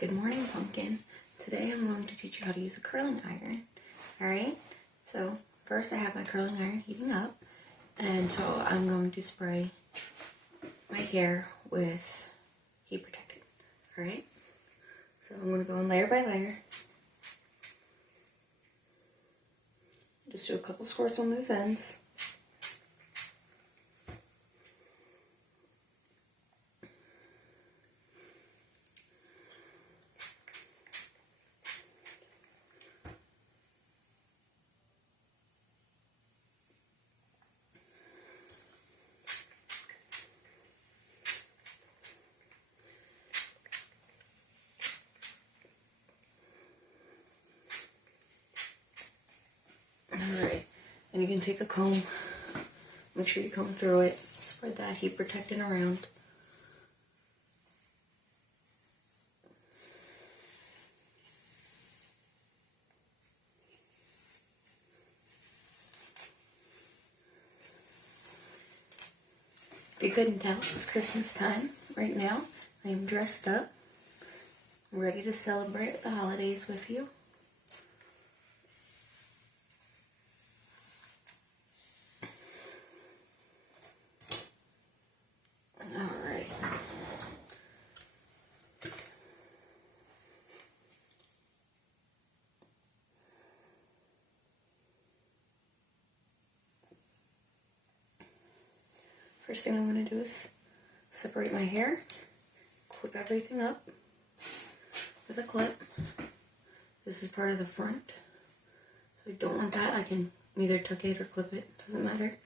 Good morning, pumpkin. Today I'm going to teach you how to use a curling iron. Alright, so first I have my curling iron heating up, and so I'm going to spray my hair with heat protectant. Alright, so I'm going to go in layer by layer. Just do a couple squirts on those ends. Alright, then you can take a comb, make sure you comb through it, spread that heat protectant around. If you couldn't tell, it's Christmas time right now. I am dressed up, ready to celebrate the holidays with you. Alright. First thing I'm going to do is separate my hair, clip everything up with a clip. This is part of the front, so I don't want that. I can either tuck it or clip it, doesn't matter.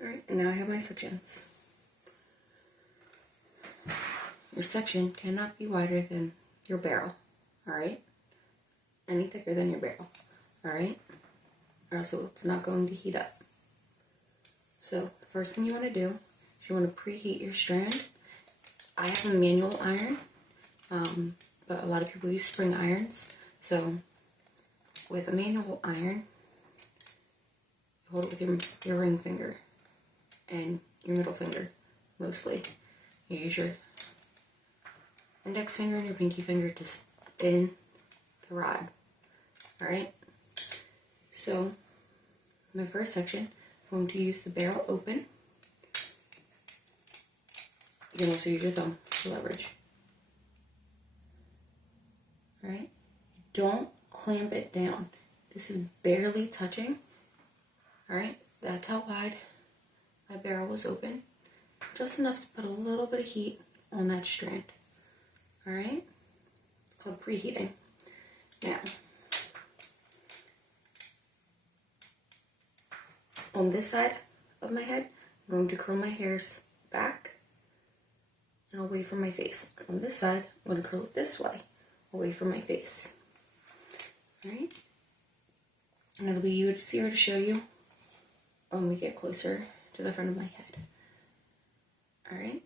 Alright, and now I have my sections. Your section cannot be wider than your barrel, alright? Any thicker than your barrel, alright? Or else it's not going to heat up. So, the first thing you want to do is you want to preheat your strand. I have a manual iron, but a lot of people use spring irons. So, with a manual iron, you hold it with your ring finger and your middle finger, mostly. You use your index finger and your pinky finger to spin the rod. Alright? So, my first section, I'm going to use the barrel open. You can also use your thumb for leverage. Alright? Don't clamp it down. This is barely touching. Alright? That's how wide my barrel was open. Just enough to put a little bit of heat on that strand. Alright? It's called preheating. Now, on this side of my head, I'm going to curl my hairs back and away from my face. On this side, I'm going to curl it this way, away from my face. Alright? And it'll be easier to show you when we get closer to the front of my head. Alright?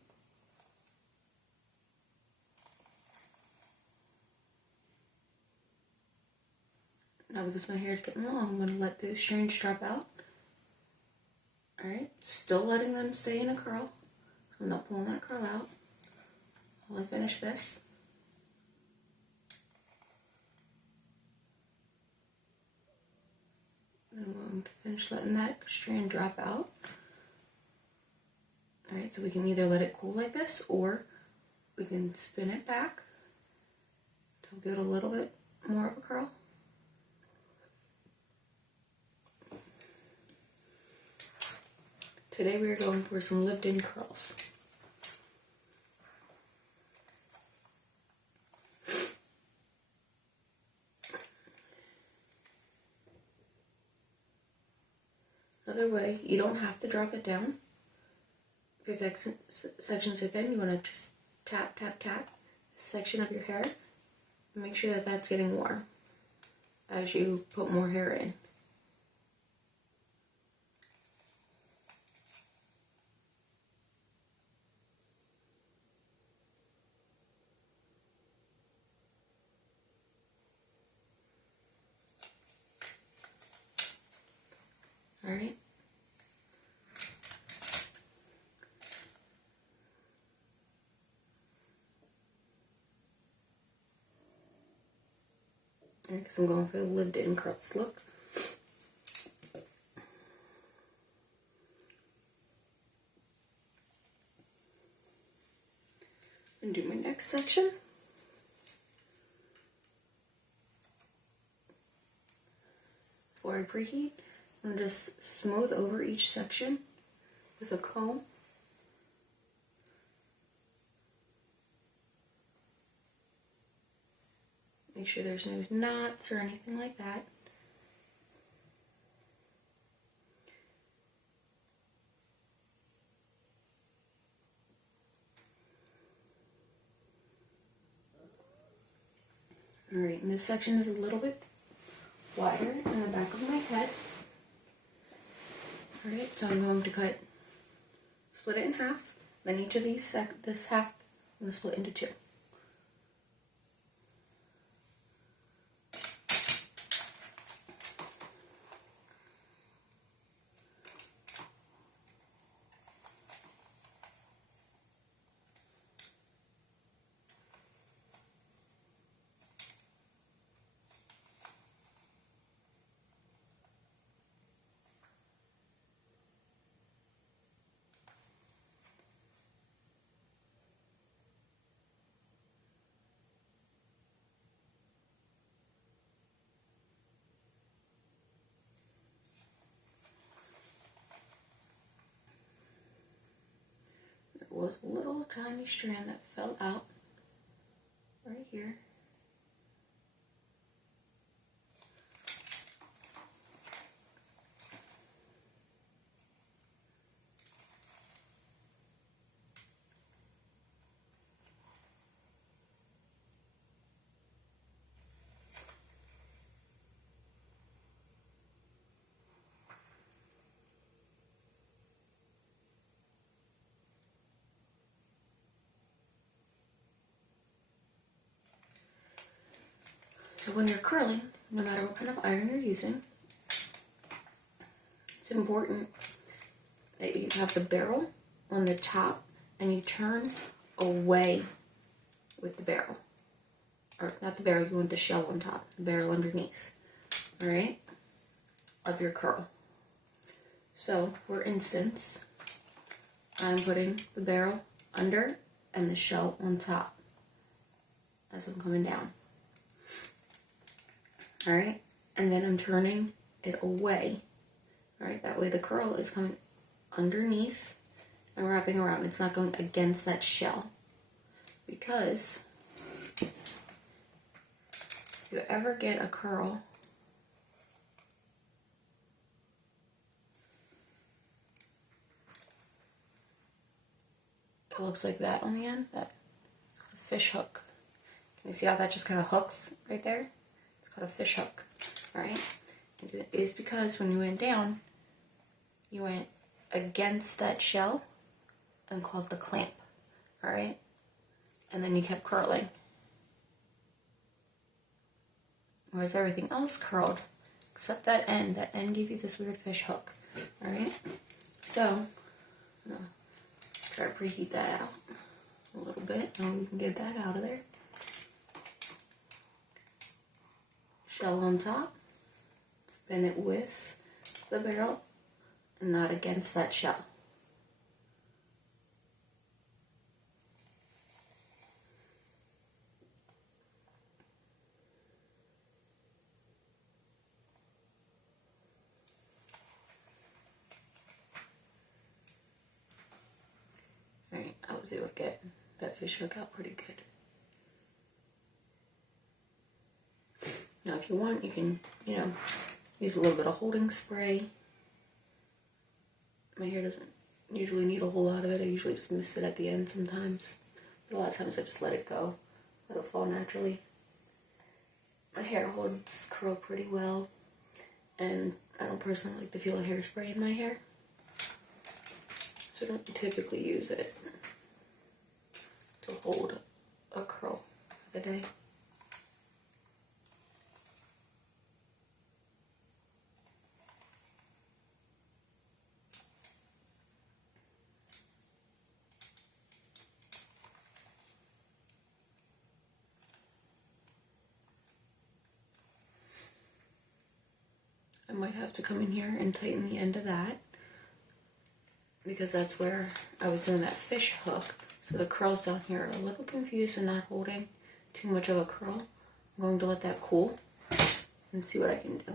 Now, because my hair is getting long, I'm going to let those strands drop out. Alright, still letting them stay in a curl. So I'm not pulling that curl out while I finish this. Then I'm going to finish letting that strand drop out. Alright, so we can either let it cool like this, or we can spin it back to give it a little bit more of a curl. Today we are going for some lived-in curls. Another way, you don't have to drop it down. If your sections are thin, you want to just tap, tap, tap this section of your hair and make sure that that's getting warm as you put more hair in. Alright? Because I'm going for the lived-in curls look. And do my next section. Before I preheat, I'm going to just smooth over each section with a comb. Make sure there's no knots or anything like that. Alright, and this section is a little bit wider in the back of my head. Alright, so I'm going to split it in half. Then each of these, this half, I'm going to split into two. There was a little tiny strand that fell out right here. So when you're curling, no matter what kind of iron you're using, it's important that you have the barrel on the top and you turn away with the barrel. Or not the barrel, you want the shell on top, the barrel underneath, alright, of your curl. So, for instance, I'm putting the barrel under and the shell on top as I'm coming down. Alright, and then I'm turning it away. Alright, that way the curl is coming underneath and wrapping around. It's not going against that shell. Because if you ever get a curl it looks like that on the end, that fish hook. Can you see how that just kind of hooks right there? It's called a fish hook, alright? And it is because when you went down, you went against that shell and caused the clamp, alright? And then you kept curling. Whereas everything else curled, except that end. That end gave you this weird fish hook, alright? So, I'm going to try to preheat that out a little bit, and we can get that out of there. Shell on top, spin it with the barrel and not against that shell. Alright, I was able to get that fish hook out pretty good. Now if you want, you can, use a little bit of holding spray. My hair doesn't usually need a whole lot of it. I usually just mist it at the end sometimes. But a lot of times I just let it go. Let it fall naturally. My hair holds curl pretty well. And I don't personally like the feel of hairspray in my hair. So I don't typically use it to hold a curl for the day. might have to come in here and tighten the end of that, because that's where I was doing that fish hook. So the curls down here are a little confused and not holding too much of a curl. I'm going to let that cool and see what I can do.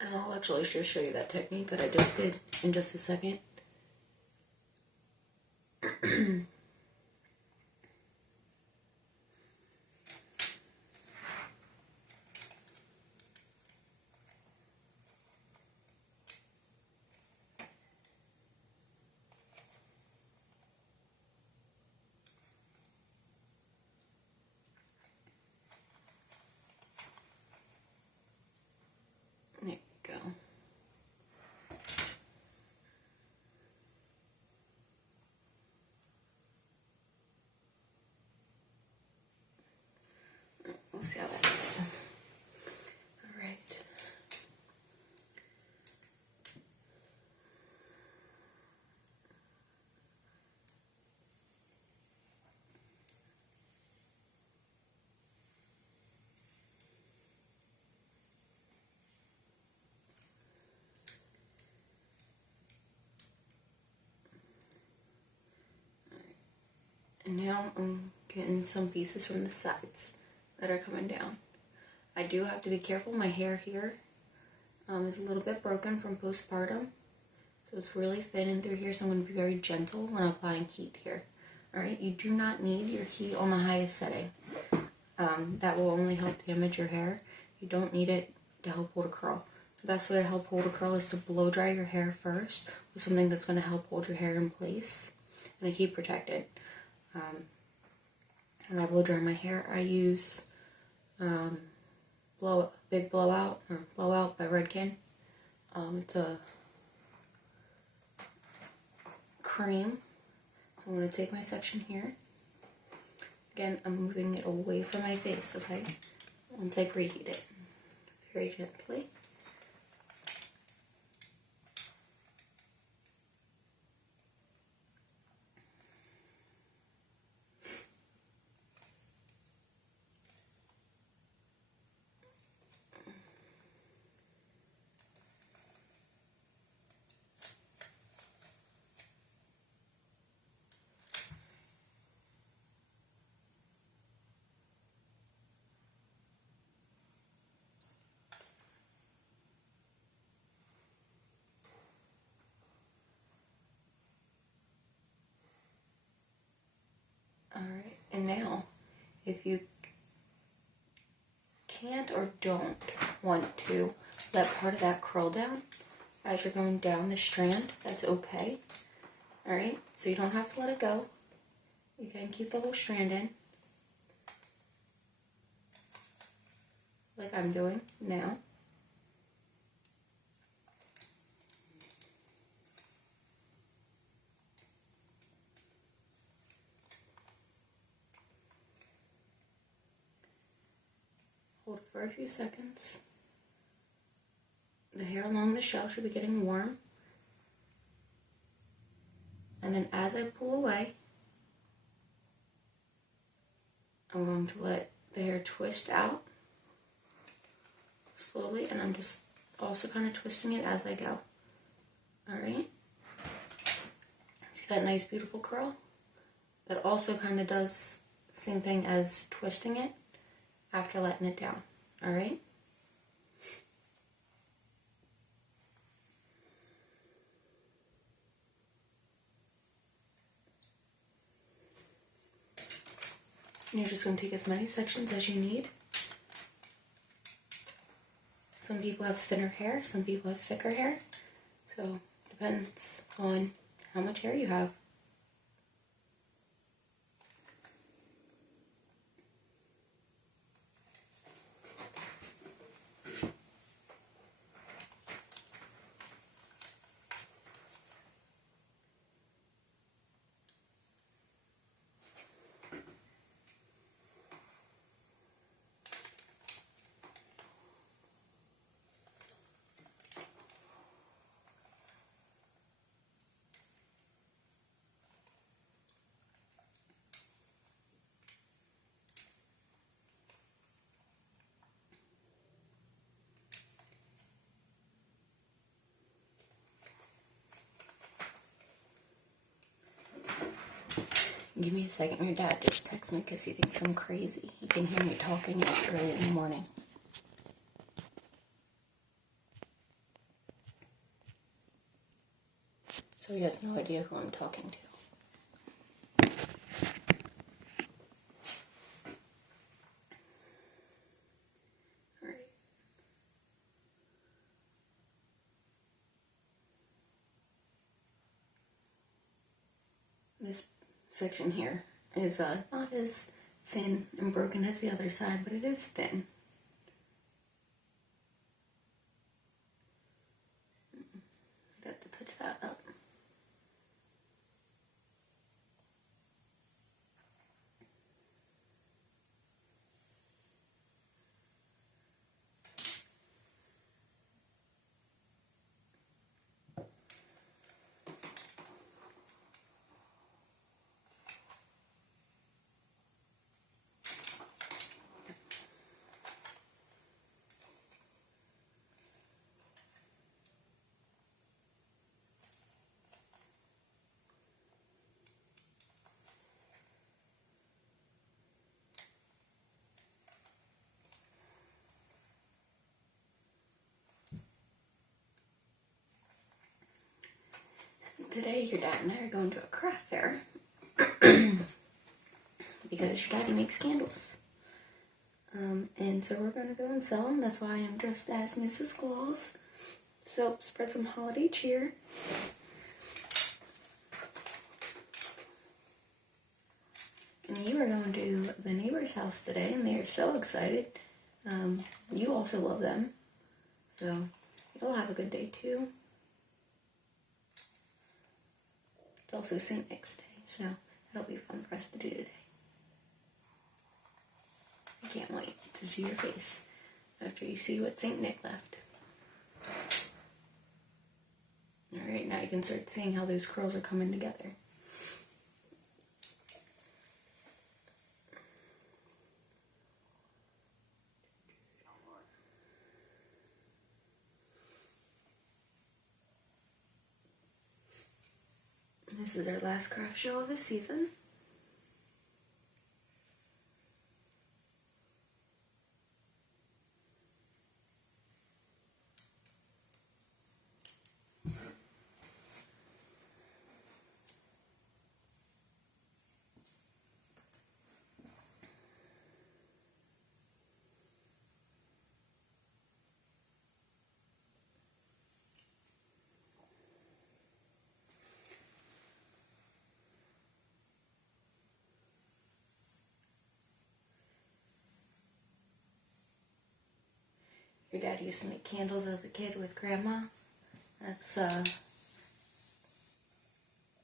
And I'll actually just show you that technique that I just did in just a second. There we go. We'll see how that goes. All right. And now I'm getting some pieces from the sides that are coming down. I do have to be careful. My hair here is a little bit broken from postpartum. So it's really thin in through here, so I'm going to be very gentle when applying heat here. Alright, you do not need your heat on the highest setting. That will only help damage your hair. You don't need it to help hold a curl. The best way to help hold a curl is to blow dry your hair first with something that's going to help hold your hair in place and heat protected. When I blow dry my hair, I use Big Blowout by Redken. It's a cream. I'm going to take my section here. Again, I'm moving it away from my face, okay? Once I preheat it, very gently. Alright, and now, if you can't or don't want to let part of that curl down as you're going down the strand, that's okay. Alright, so you don't have to let it go. You can keep the whole strand in, like I'm doing now. Hold it for a few seconds. The hair along the shell should be getting warm. And then as I pull away, I'm going to let the hair twist out slowly, and I'm just also kind of twisting it as I go. Alright? See that nice beautiful curl? That also kind of does the same thing as twisting it after letting it down. Alright? And you're just going to take as many sections as you need. Some people have thinner hair, some people have thicker hair. So, depends on how much hair you have. Give me a second. Your dad just texted me because he thinks I'm crazy. He can hear me talking and it's early in the morning. So he has no idea who I'm talking to. Alright. This section here is not as thin and broken as the other side, but it is thin. I'd have to touch that up. Today, your dad and I are going to a craft fair because your daddy makes candles. And so we're going to go and sell them. That's why I'm dressed as Mrs. Claus. So spread some holiday cheer. And you are going to the neighbor's house today, and they are so excited. You also love them. So you'll have a good day too. It's also St. Nick's Day, so it'll be fun for us to do today. I can't wait to see your face after you see what St. Nick left. Alright, now you can start seeing how those curls are coming together. This is our last craft show of the season. Your dad used to make candles as a kid with Grandma. That's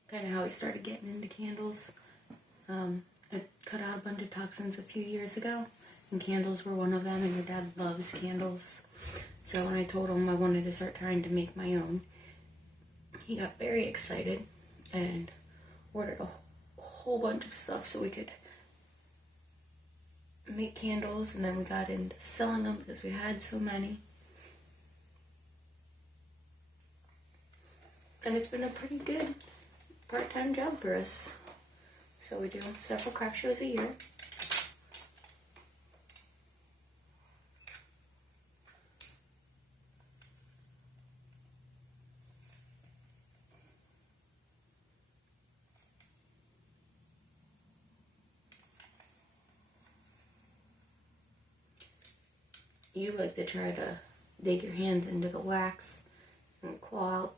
kind of how he started getting into candles. I cut out a bunch of toxins a few years ago, and candles were one of them, and your dad loves candles. So when I told him I wanted to start trying to make my own, he got very excited and ordered a whole bunch of stuff so we could make candles, and then we got into selling them because we had so many. And it's been a pretty good part-time job for us. So we do several craft shows a year. You like to try to dig your hands into the wax and claw out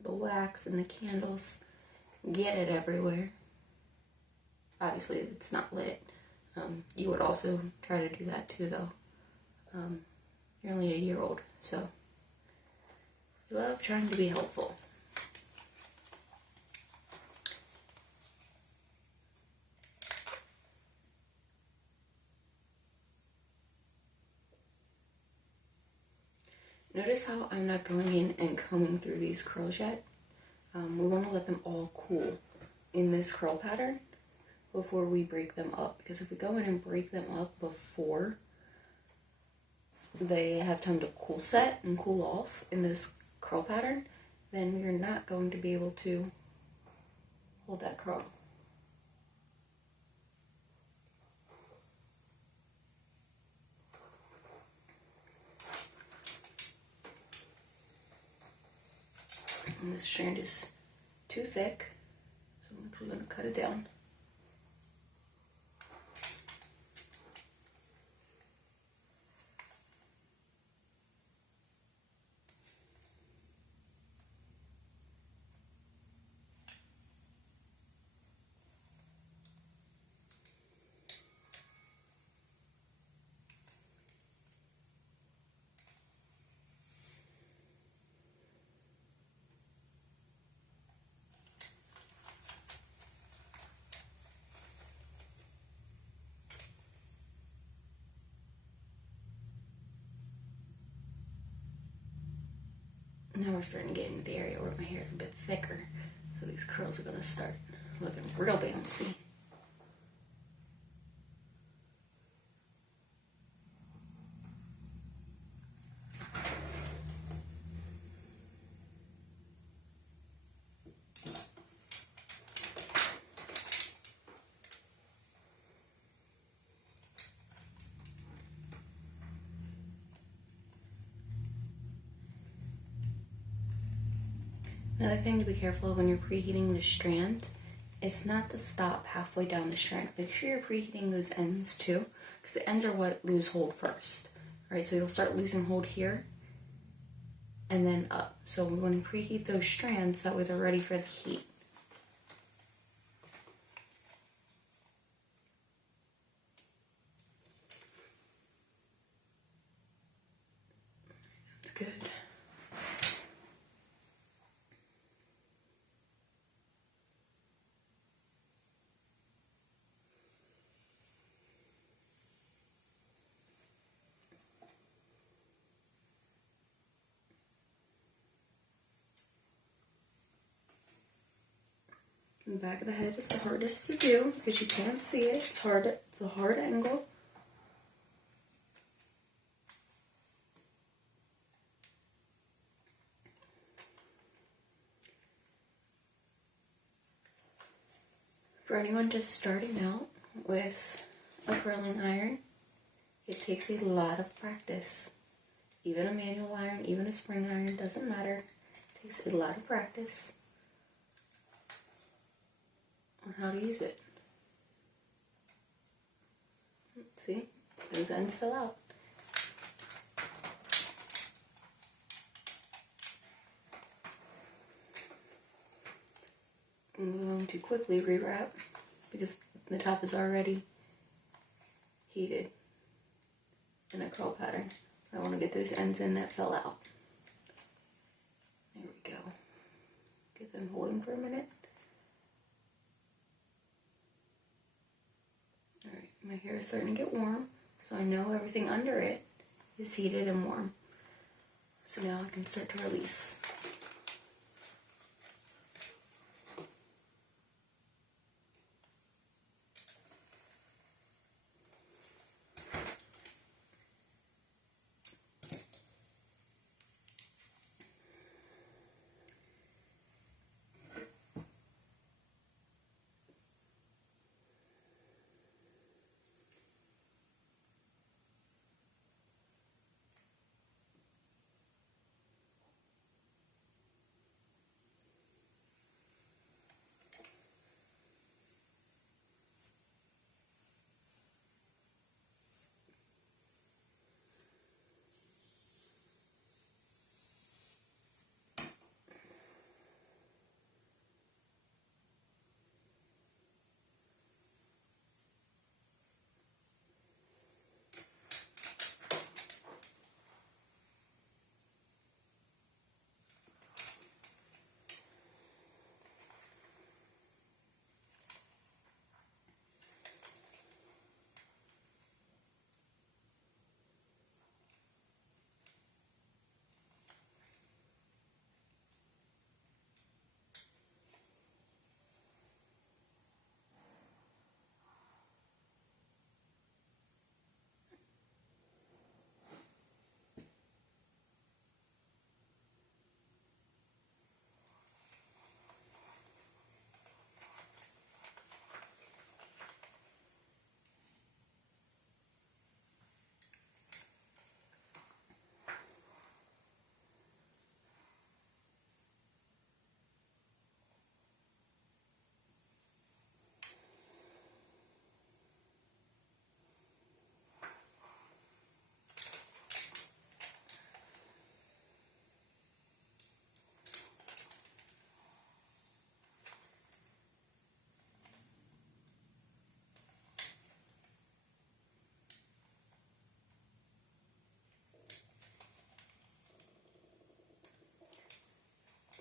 the wax and the candles, get it everywhere. Obviously, it's not lit. You would also try to do that too, though. You're only a year old, so you love trying to be helpful. Notice how I'm not going in and combing through these curls yet. We want to let them all cool in this curl pattern before we break them up. Because if we go in and break them up before they have time to cool set and cool off in this curl pattern, then we are not going to be able to hold that curl. And this strand is too thick, so I'm actually going to cut it down. Now we're starting to get into the area where my hair is a bit thicker, so these curls are going to start looking real bouncy. Another thing to be careful of when you're preheating the strand is not to stop halfway down the strand. Make sure you're preheating those ends too, because the ends are what lose hold first. Alright, so you'll start losing hold here and then up. So we want to preheat those strands, that way they're ready for the heat. That's good. The back of the head is the hardest to do because you can't see it. It's hard. It's a hard angle. For anyone just starting out with a curling iron, it takes a lot of practice. Even a manual iron, even a spring iron, doesn't matter. It takes a lot of practice on how to use it. See? Those ends fell out. I'm going to quickly rewrap because the top is already heated in a curl pattern. I want to get those ends in that fell out. There we go. Get them holding for a minute. Alright, my hair is starting to get warm, so I know everything under it is heated and warm. So now I can start to release.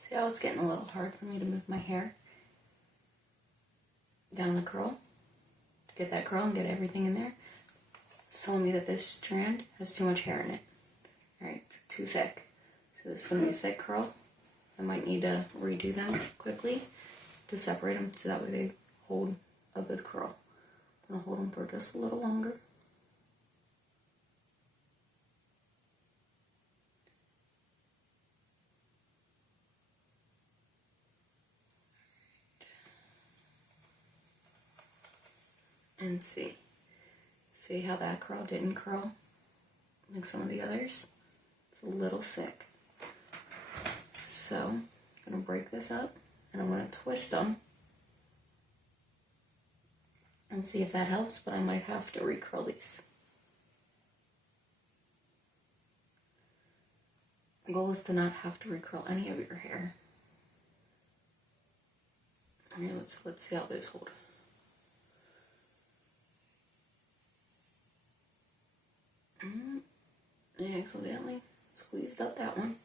See how it's getting a little hard for me to move my hair down the curl? To get that curl and get everything in there. It's telling me that this strand has too much hair in it. Alright, it's too thick. So this is going to be a thick curl. I might need to redo them quickly to separate them so that way they hold a good curl. I'm going to hold them for just a little longer. And see how that curl didn't curl like some of the others? It's a little thick. So I'm going to break this up and I'm going to twist them and see if that helps, but I might have to recurl these. The goal is to not have to recurl any of your hair. Here, let's see how those hold. I accidentally squeezed up that one.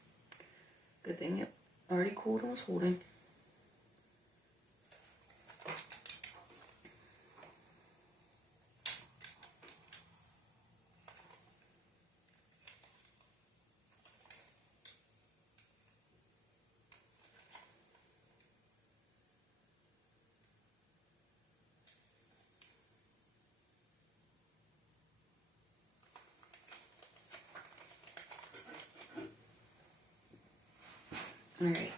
Good thing it already cooled and was holding. Alright.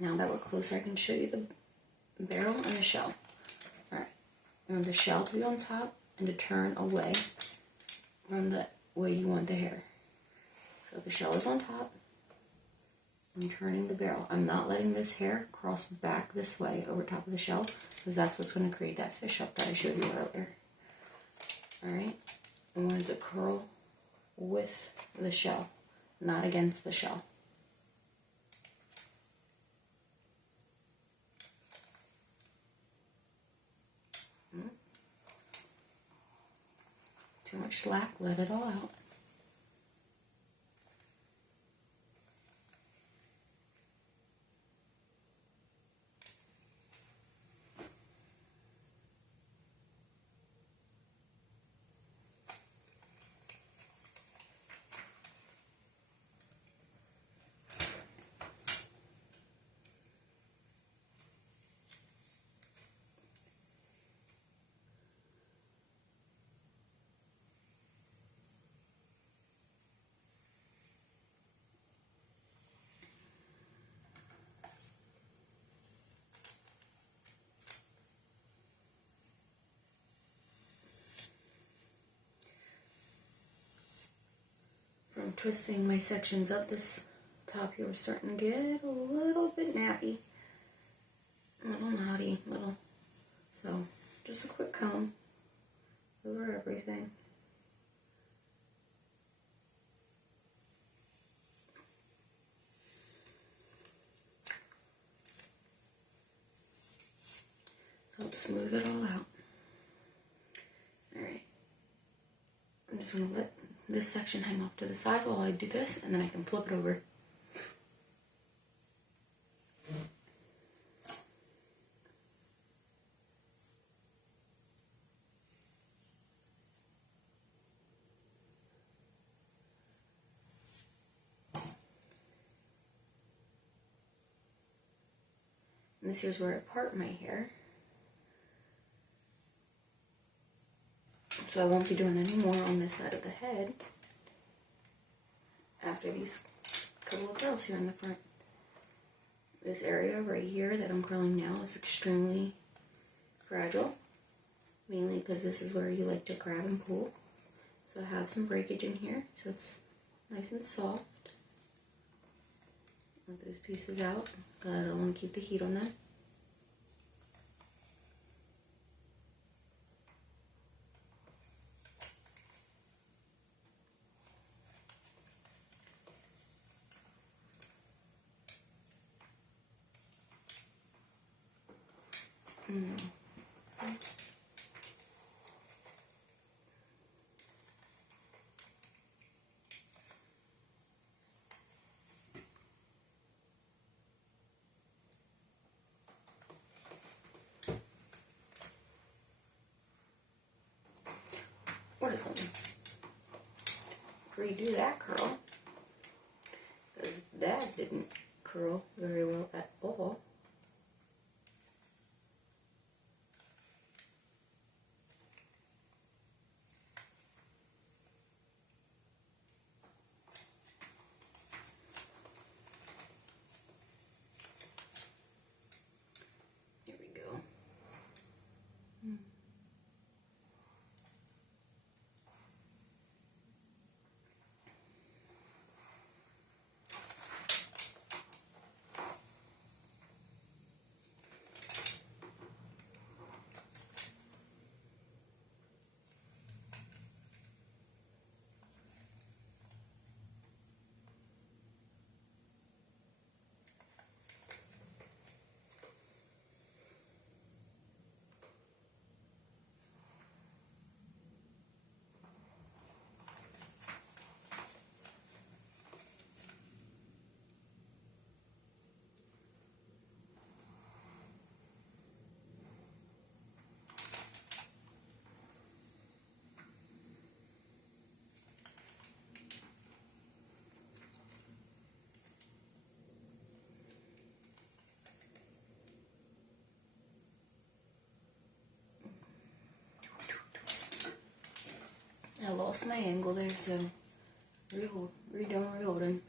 Now that we're closer, I can show you the barrel and the shell. Alright. You want the shell to be on top and to turn away from the way you want the hair. So the shell is on top. I'm turning the barrel. I'm not letting this hair cross back this way over top of the shell because that's what's going to create that fish up that I showed you earlier. Alright. I want it to curl with the shell, not against the shell. Too much slack, let it all out. From twisting my sections up, this top here was starting to get a little bit nappy. A little knotty, so just a quick comb over everything. Help smooth it all out. Alright. I'm just going to let this section hang off to the side while I do this, and then I can flip it over. And this here's where I part my hair. So I won't be doing any more on this side of the head after these couple of curls here in the front. This area right here that I'm curling now is extremely fragile, mainly because this is where you like to grab and pull. So I have some breakage in here, so it's nice and soft. Let those pieces out, because I don't want to keep the heat on them. redo that curl, because that didn't curl very well at all. Here we go. I lost my angle there, so reloading.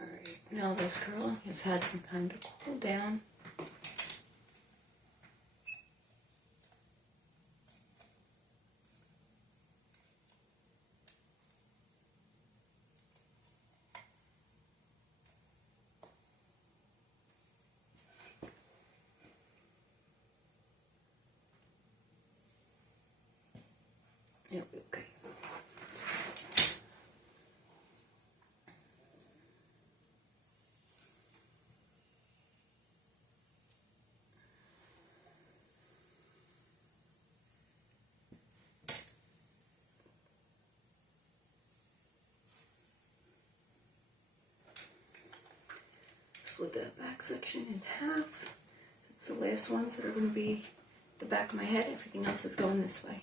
Alright, now this curl has had some time to cool down. It'll be okay. Split that back section in half. It's the last ones that are going to be the back of my head. Everything else is going this way.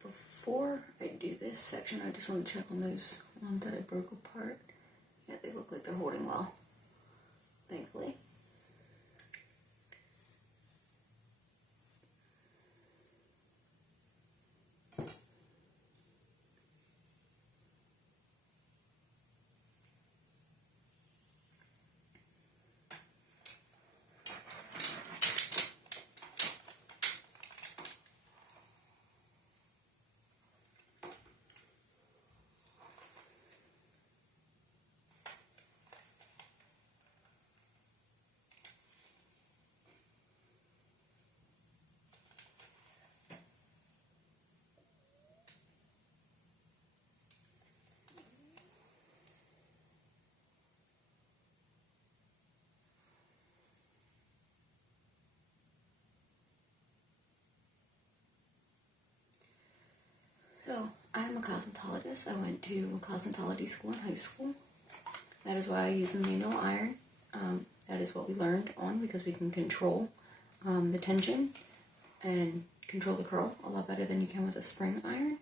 Before I do this section, I just want to check on those ones that I broke apart. Yeah, they look like they're holding well, thankfully. So, I'm a cosmetologist. I went to cosmetology school in high school. That is why I use a manual iron. That is what we learned on, because we can control the tension and control the curl a lot better than you can with a spring iron.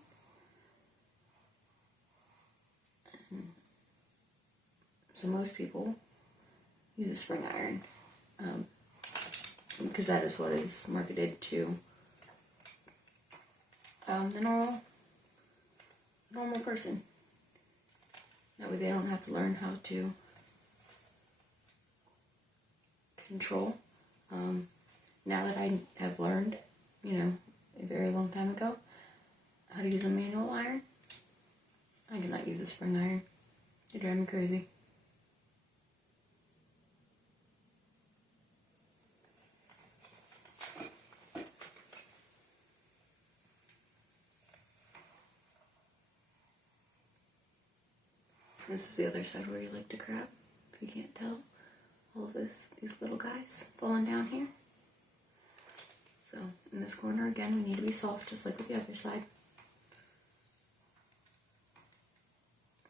So most people use a spring iron because that is what is marketed to the normal person. That way they don't have to learn how to control. Now that I have learned, a very long time ago, how to use a manual iron, I cannot use a spring iron. They drive me crazy. This is the other side where you like to grab, if you can't tell. All of these little guys falling down here. So in this corner again, we need to be soft, just like with the other side.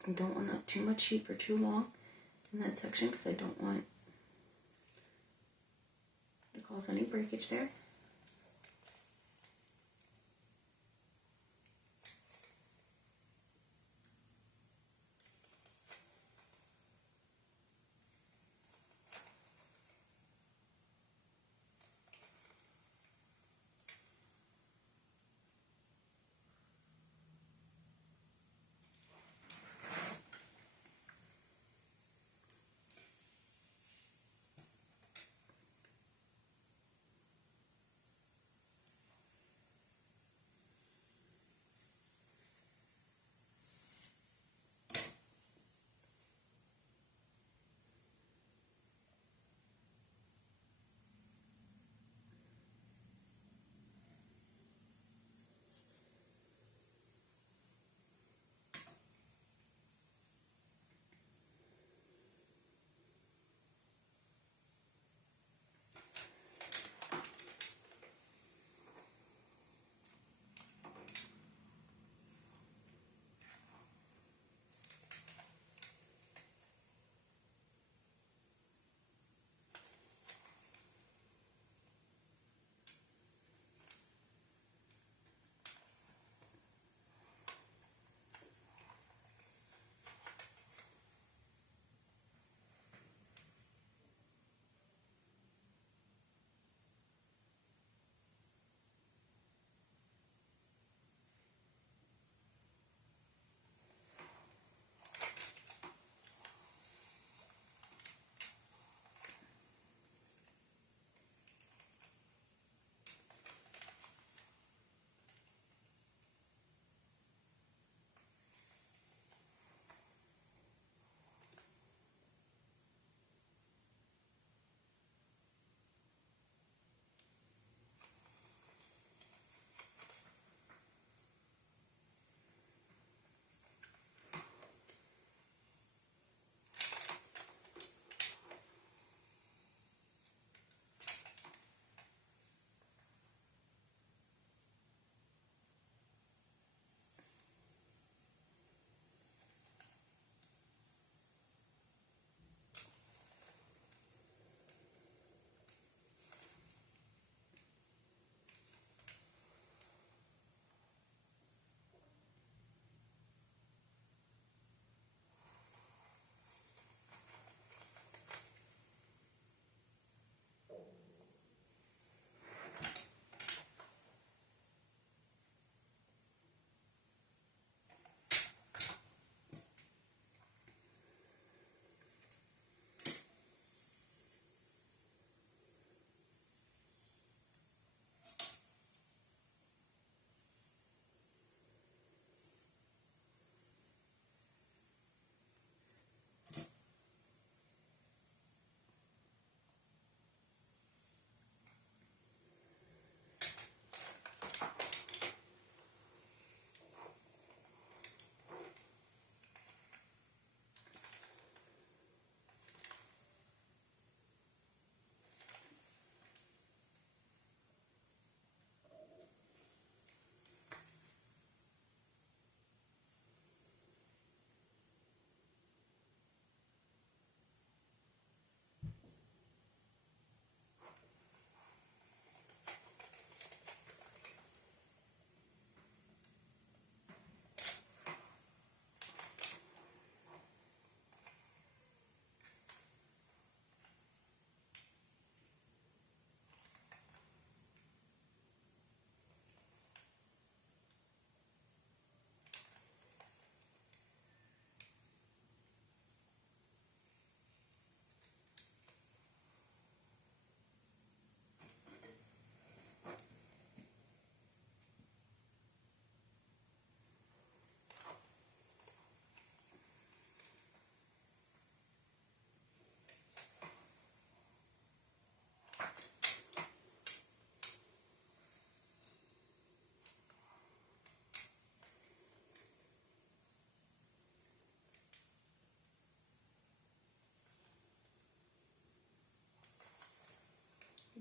I don't want too much heat for too long in that section, because I don't want to cause any breakage there.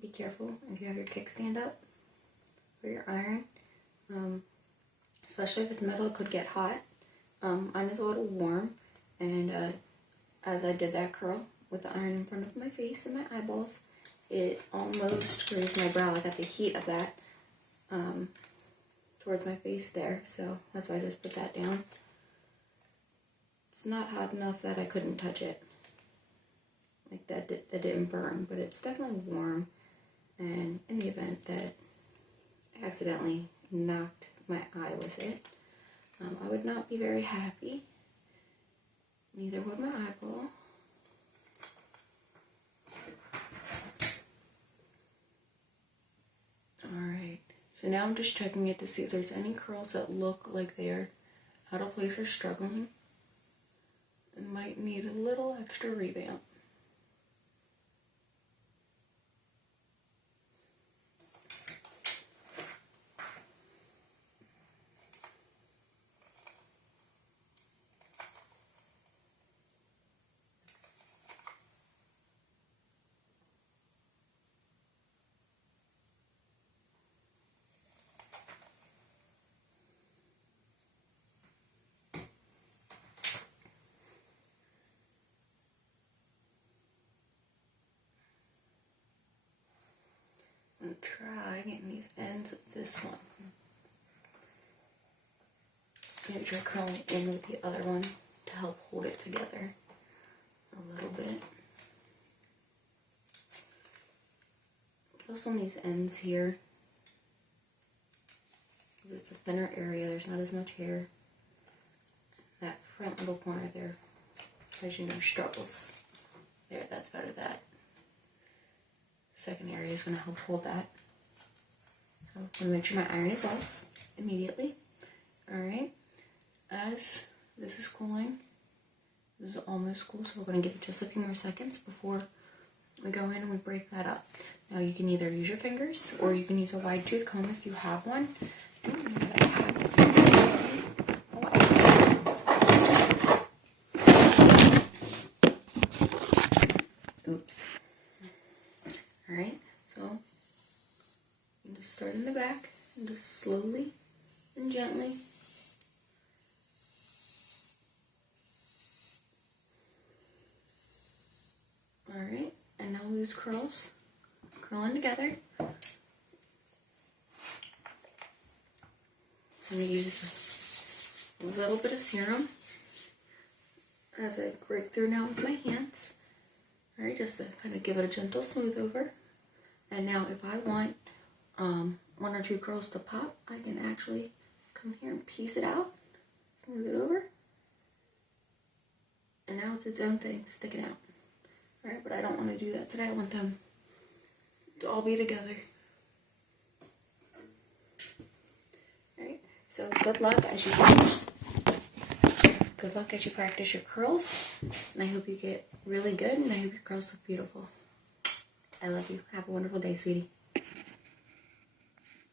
be careful if you have your kickstand up for your iron. Especially if it's metal, it could get hot. Mine is a little warm, and as I did that curl with the iron in front of my face and my eyeballs, it almost raised my brow. I got the heat of that towards my face there, so that's why I just put that down. It's not hot enough that I couldn't touch it. Like that didn't burn, but it's definitely warm. And in the event that I accidentally knocked my eye with it, I would not be very happy. Neither would my eyeball. Alright, so now I'm just checking it to see if there's any curls that look like they're out of place or struggling and might need a little extra revamp. I'm going to try getting these ends of this one. Maybe try curling in with the other one to help hold it together a little bit. Just on these ends here, because it's a thinner area, there's not as much hair. That front little corner there, as you know, struggles. There, that's better. That second area is going to help hold that. So I'm going to make sure my iron is off immediately. Alright, as this is cooling, this is almost cool, so we're going to give it just a few more seconds before we go in and we break that up. Now you can either use your fingers or you can use a wide tooth comb if you have one. I don't know that I have one. Oops. Alright, so you just start in the back and just slowly and gently alright, and now these curls curling together. I'm going to use a little bit of serum as I break through now with my hands. Alright, just to kind of give it a gentle smooth over. And now if I want one or two curls to pop, I can actually come here and piece it out, smooth it over. And now it's its own thing sticking out. Alright, but I don't want to do that today. I want them to all be together. Alright, so good luck as you practice your curls. And I hope you get really good, and I hope your curls look beautiful. I love you. Have a wonderful day, sweetie.